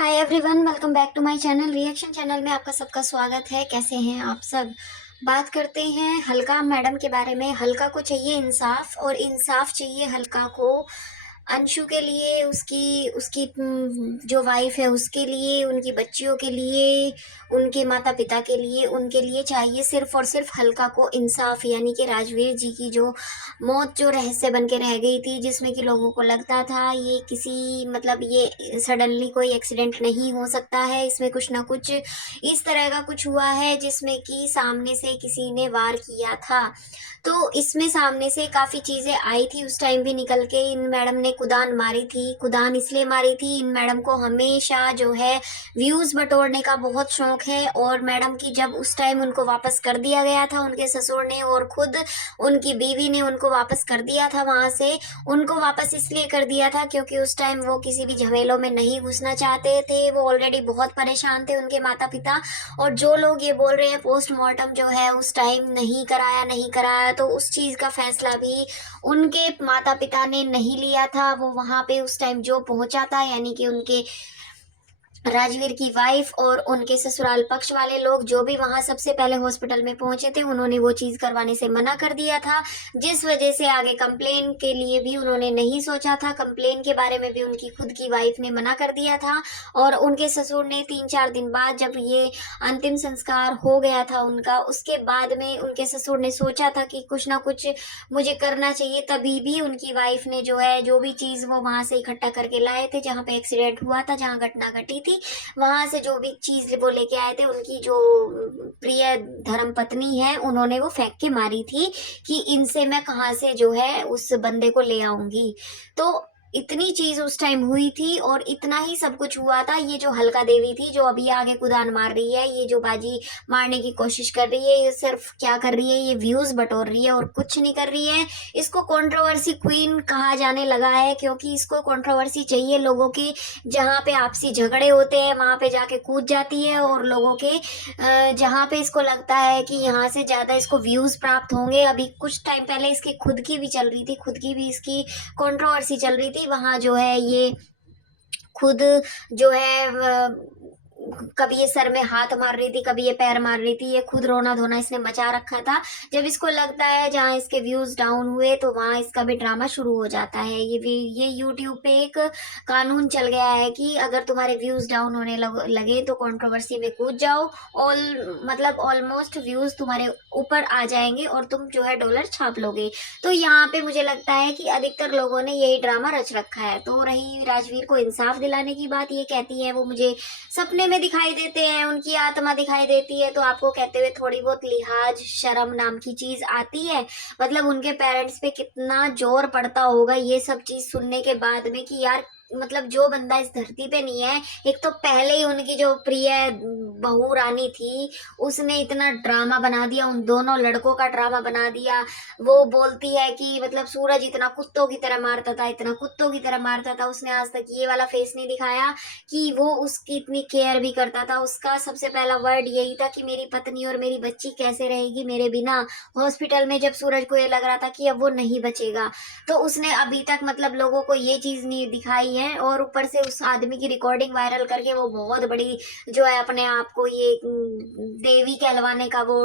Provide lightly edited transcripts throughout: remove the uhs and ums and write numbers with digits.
Hi everyone, welcome back to my channel. Reaction channel में आपका सबका स्वागत है। कैसे हैं आप सब? बात करते हैं हल्का मैडम के बारे में। हल्का को चाहिए इंसाफ और इंसाफ चाहिए हल्का को अंशु के लिए, उसकी उसकी जो वाइफ है उसके लिए, उनकी बच्चियों के लिए, उनके माता पिता के लिए, उनके लिए चाहिए सिर्फ और सिर्फ हल्का को इंसाफ। यानी कि राजवीर जी की जो मौत जो रहस्य बन के रह गई थी, जिसमें कि लोगों को लगता था ये किसी मतलब ये सडनली कोई एक्सीडेंट नहीं हो सकता है, इसमें कुछ ना कुछ इस तरह का कुछ हुआ है जिसमें कि सामने से किसी ने वार किया था। तो इसमें सामने से काफ़ी चीज़ें आई थी उस टाइम भी निकल के। इन मैडम ने कुदान मारी थी। कुदान इसलिए मारी थी, इन मैडम को हमेशा जो है व्यूज़ बटोरने का बहुत शौक है। और मैडम की जब उस टाइम उनको वापस कर दिया गया था उनके ससुर ने, और खुद उनकी बीवी ने उनको वापस कर दिया था वहाँ से। उनको वापस इसलिए कर दिया था क्योंकि उस टाइम वो किसी भी झमेलों में नहीं घुसना चाहते थे। वो ऑलरेडी बहुत परेशान थे, उनके माता पिता। और जो लोग ये बोल रहे हैं पोस्टमार्टम जो है उस टाइम नहीं कराया नहीं कराया, तो उस चीज़ का फैसला भी उनके माता पिता ने नहीं लिया था। वो वहाँ पे उस टाइम जो पहुंचा था, यानी कि उनके राजवीर की वाइफ और उनके ससुराल पक्ष वाले लोग जो भी वहां सबसे पहले हॉस्पिटल में पहुंचे थे, उन्होंने वो चीज करवाने से मना कर दिया था। जिस वजह से आगे कंप्लेन के लिए भी उन्होंने नहीं सोचा था। कंप्लेन के बारे में भी उनकी खुद की वाइफ ने मना कर दिया था। और उनके ससुर ने 3-4 दिन बाद जब ये अंतिम संस्कार हो गया था उनका, उसके बाद में उनके ससुर ने सोचा था कि कुछ ना कुछ मुझे करना चाहिए। तभी भी उनकी वाइफ ने जो है जो भी चीज़ वो वहां से इकट्ठा करके लाए थे, जहाँ पे एक्सीडेंट हुआ था, जहाँ घटना घटी थी, वहां से जो भी चीज वो लेके आए थे, उनकी जो प्रिय धर्म पत्नी है उन्होंने वो फेंक के मारी थी कि इनसे मैं कहाँ से जो है उस बंदे को ले आऊंगी। तो इतनी चीज उस टाइम हुई थी और इतना ही सब कुछ हुआ था। ये जो हल्का देवी थी जो अभी आगे कुदान मार रही है, ये जो बाजी मारने की कोशिश कर रही है, ये सिर्फ क्या कर रही है, ये व्यूज बटोर रही है और कुछ नहीं कर रही है। इसको कंट्रोवर्सी क्वीन कहा जाने लगा है क्योंकि इसको कंट्रोवर्सी चाहिए लोगों की। जहाँ पे आपसी झगड़े होते हैं वहां पे जाके कूद जाती है, और लोगों के जहाँ पे इसको लगता है कि यहाँ से ज्यादा इसको व्यूज प्राप्त होंगे। अभी कुछ टाइम पहले इसकी खुद की भी चल रही थी, खुद की भी इसकी कंट्रोवर्सी चल रही थी। वहां जो है ये खुद जो है कभी ये सर में हाथ मार रही थी, कभी ये पैर मार रही थी। ये खुद रोना धोना इसने मचा रखा था। जब इसको लगता है जहाँ इसके व्यूज डाउन हुए तो वहां इसका भी ड्रामा शुरू हो जाता है। ये यूट्यूब पे एक कानून चल गया है कि अगर तुम्हारे व्यूज डाउन होने लगे तो कंट्रोवर्सी में कूद जाओ। ऑल मतलब ऑलमोस्ट व्यूज तुम्हारे ऊपर आ जाएंगे और तुम जो है डॉलर छाप लोगे। तो यहाँ पे मुझे लगता है कि अधिकतर लोगों ने यही ड्रामा रच रखा है। तो रही राजवीर को इंसाफ दिलाने की बात, ये कहती है वो मुझे सपने में दिखाई देते हैं, उनकी आत्मा दिखाई देती है, तो आपको कहते हुए थोड़ी बहुत लिहाज शर्म नाम की चीज आती है? मतलब उनके पेरेंट्स पे कितना जोर पड़ता होगा ये सब चीज सुनने के बाद में कि यार मतलब जो बंदा इस धरती पे नहीं है, एक तो पहले ही उनकी जो प्रिय बहू रानी थी उसने इतना ड्रामा बना दिया, उन दोनों लड़कों का ड्रामा बना दिया। वो बोलती है कि मतलब सूरज इतना कुत्तों की तरह मारता था, इतना कुत्तों की तरह मारता था, उसने आज तक ये वाला फेस नहीं दिखाया कि वो उसकी इतनी केयर भी करता था। उसका सबसे पहला वर्ड यही था कि मेरी पत्नी और मेरी बच्ची कैसे रहेगी मेरे बिना। हॉस्पिटल में जब सूरज को ये लग रहा था कि अब वो नहीं बचेगा, तो उसने अभी तक मतलब लोगों को ये चीज नहीं दिखाई है। और ऊपर से उस आदमी की रिकॉर्डिंग वायरल करके वो बहुत बड़ी जो है अपने आप को ये देवी कहलवाने का वो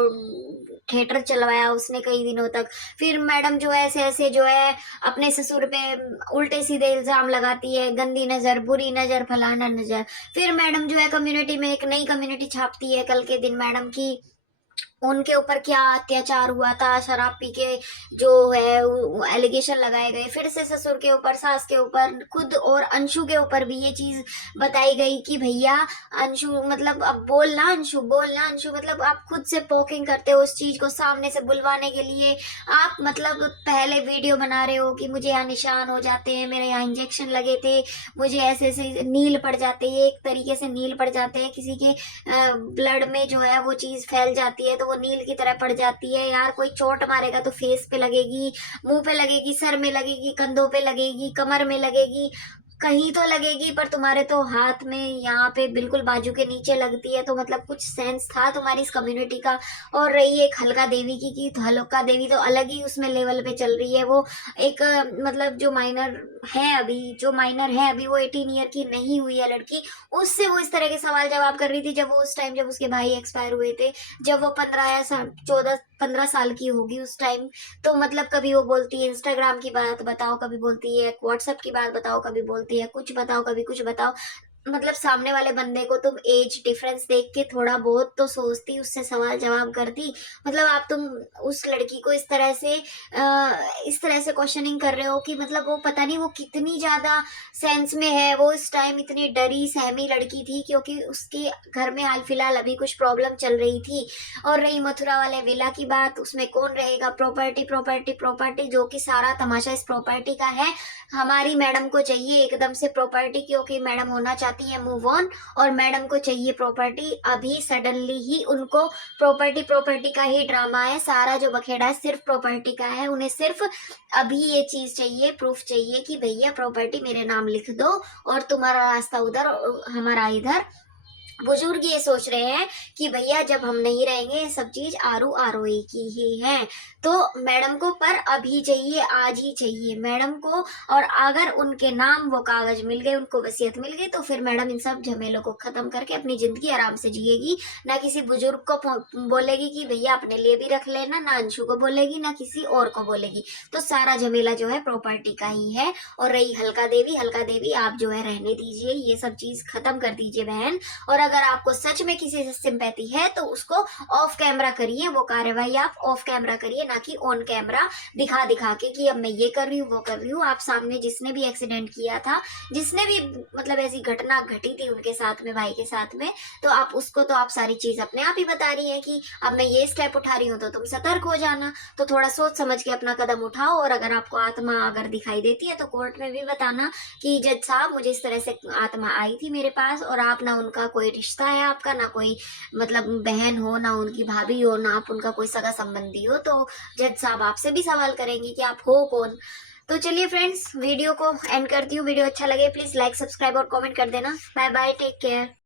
थिएटर चलवाया उसने कई दिनों तक। फिर मैडम जो है ऐसे ऐसे जो है अपने ससुर पे उल्टे सीधे इल्जाम लगाती है, गंदी नजर, बुरी नजर, फलाना नजर। फिर मैडम जो है कम्युनिटी में एक नई कम्युनिटी छापती है कल के दिन मैडम की उनके ऊपर क्या अत्याचार हुआ था, शराब पी के जो है एलिगेशन लगाए गए। फिर से ससुर के ऊपर, सास के ऊपर, खुद और अंशु के ऊपर भी ये चीज बताई गई कि भैया अंशु मतलब अब बोलना अंशु, बोलना अंशु, मतलब आप खुद से पोकिंग करते हो उस चीज को सामने से बुलवाने के लिए। आप मतलब पहले वीडियो बना रहे हो कि मुझे यहाँ निशान हो जाते हैं, मेरे यहाँ इंजेक्शन लगे थे, मुझे ऐसे ऐसे नील पड़ जाते हैं, एक तरीके से नील पड़ जाते हैं, किसी के ब्लड में जो है वो चीज फैल जाती है तो वो नील की तरह पड़ जाती है। यार कोई चोट मारेगा तो फेस पे लगेगी, मुंह पे लगेगी, सर में लगेगी, कंधों पे लगेगी, कमर में लगेगी, कहीं तो लगेगी, पर तुम्हारे तो हाथ में यहाँ पे बिल्कुल बाजू के नीचे लगती है, तो मतलब कुछ सेंस था तुम्हारी इस कम्युनिटी का। और रही एक हल्का देवी की, तो हल्का देवी तो अलग ही उसमें लेवल पे चल रही है। वो एक मतलब जो माइनर है अभी, वो 18 ईयर की नहीं हुई है लड़की, उससे वो इस तरह के सवाल जवाब कर रही थी, जब वो उस टाइम जब उसके भाई एक्सपायर हुए थे, जब वो 14 या 14 15 साल की होगी उस टाइम। तो मतलब कभी वो बोलती है इंस्टाग्राम की बात बताओ, कभी बोलती है व्हाट्सएप की बात बताओ, कभी बोलती है कुछ बताओ, कभी कुछ बताओ। मतलब सामने वाले बंदे को तुम एज डिफरेंस देख के थोड़ा बहुत तो सोचती, उससे सवाल जवाब करती। मतलब आप तुम उस लड़की को इस तरह से क्वेश्चनिंग कर रहे हो कि मतलब वो पता नहीं वो कितनी ज्यादा सेंस में है। वो इस टाइम इतनी डरी सहमी लड़की थी, क्योंकि उसके घर में हाल फिलहाल अभी कुछ प्रॉब्लम चल रही थी। और रही मथुरा वाले विला की बात, उसमें कौन रहेगा, प्रॉपर्टी प्रॉपर्टी प्रॉपर्टी, जो कि सारा तमाशा इस प्रॉपर्टी का है। हमारी मैडम को चाहिए एकदम से प्रॉपर्टी, क्योंकि मैडम होना चाहती है मूव ऑन, और मैडम को चाहिए प्रॉपर्टी अभी सडनली ही। उनको प्रॉपर्टी प्रॉपर्टी का ही ड्रामा है, सारा जो बखेड़ा है सिर्फ प्रॉपर्टी का है। उन्हें सिर्फ अभी ये चीज चाहिए, प्रूफ चाहिए कि भैया प्रॉपर्टी मेरे नाम लिख दो और तुम्हारा रास्ता उधर और हमारा इधर। बुजुर्ग ये सोच रहे हैं कि भैया जब हम नहीं रहेंगे, ये सब चीज आरू आरोही की ही है। तो मैडम को पर अभी चाहिए, आज ही चाहिए मैडम को। और अगर उनके नाम वो कागज मिल गए, उनको वसीयत मिल गई, तो फिर मैडम इन सब झमेलों को खत्म करके अपनी जिंदगी आराम से जिएगी। ना किसी बुजुर्ग को बोलेगी कि भैया अपने लिए भी रख लेना, ना अंशु को बोलेगी, ना किसी और को बोलेगी। तो सारा झमेला जो है प्रॉपर्टी का ही है। और रही हल्का देवी आप जो है रहने दीजिए, ये सब चीज खत्म कर दीजिए बहन। और अगर आपको सच में किसी से सिंपैथी है तो उसको ऑफ कैमरा करिए, वो कार्यवाही आप ऑफ कैमरा करिए, ना कि ऑन कैमरा दिखा दिखा के कि अब मैं ये कर रही हूँ वो कर रही हूँ। आप सामने जिसने भी एक्सीडेंट किया था, जिसने भी मतलब ऐसी घटना घटी थी उनके साथ में, भाई के साथ में, तो आप उसको तो आप सारी चीज अपने आप ही बता रही है कि अब मैं ये स्टेप उठा रही हूँ, तो तुम सतर्क हो जाना। तो थोड़ा सोच समझ के अपना कदम उठाओ। और अगर आपको आत्मा अगर दिखाई देती है तो कोर्ट में भी बताना कि जज साहब मुझे इस तरह से आत्मा आई थी मेरे पास, और आप ना उनका कोई रिश्ता है आपका, ना कोई मतलब बहन हो, ना उनकी भाभी हो, ना आप उनका कोई सगा संबंधी हो, तो जज साहब आपसे भी सवाल करेंगे कि आप हो कौन। तो चलिए फ्रेंड्स, वीडियो को एंड करती हूँ। वीडियो अच्छा लगे प्लीज लाइक सब्सक्राइब और कमेंट कर देना। Bye bye, take care.